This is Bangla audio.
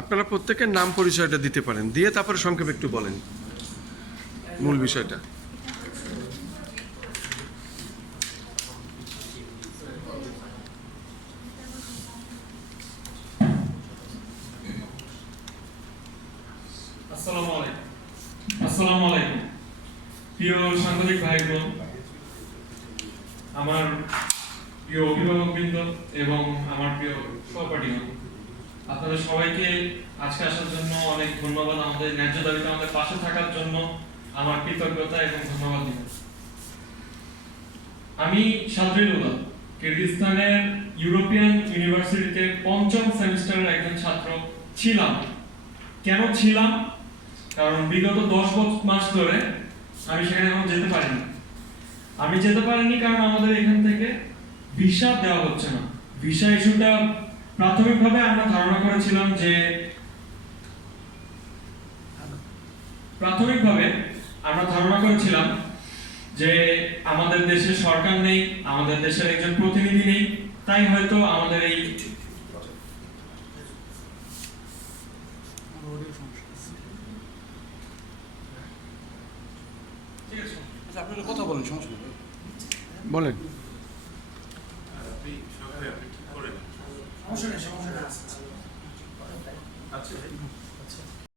আপনারা প্রত্যেকের নাম পরিচয়টা দিতে পারেন, দিয়ে তারপরে সংক্ষেপে একটু বলেন মূল বিষয়টা। আসসালামু আলাইকুম প্রিয় সাংবাদিক ভাই বোন, আমার প্রিয় অভিভাবকবৃন্দ এবং আমার প্রিয় সহপাঠীগণ, আপনাদের সবাইকে আজকে আসার জন্য অনেক ধন্যবাদ। আমাদের ন্যায্য দাবিতে আমাদের পাশে থাকার জন্য আমার কৃতজ্ঞতা এবং ধন্যবাদ দিব। আমি সাদরিল উদা, কিরগিজস্তানের ইউরোপিয়ান ইউনিভার্সিটিতে পঞ্চম সেমিস্টারের একজন ছাত্র ছিলাম। কেন ছিলাম? কারণ বিগত 10 মাস ধরে আমি সেখানে এখন যেতে পারিনি। আমি যেতে পারিনি কারণ আমাদের এখান থেকে ভিসা দেওয়া হচ্ছে না। ভিসা ইস্যুটা প্রাথমিকভাবে আমরা ধারণা করেছিলাম যে আমাদের দেশে সরকার নেই, আমাদের দেশের একজন প্রতিনিধি নেই, তাই হয়তো আমাদের এই আপনারা কথা বলেন, সমস্যা নেই, বলেন। সমস্যা নেই, সমস্যা নেই। আচ্ছা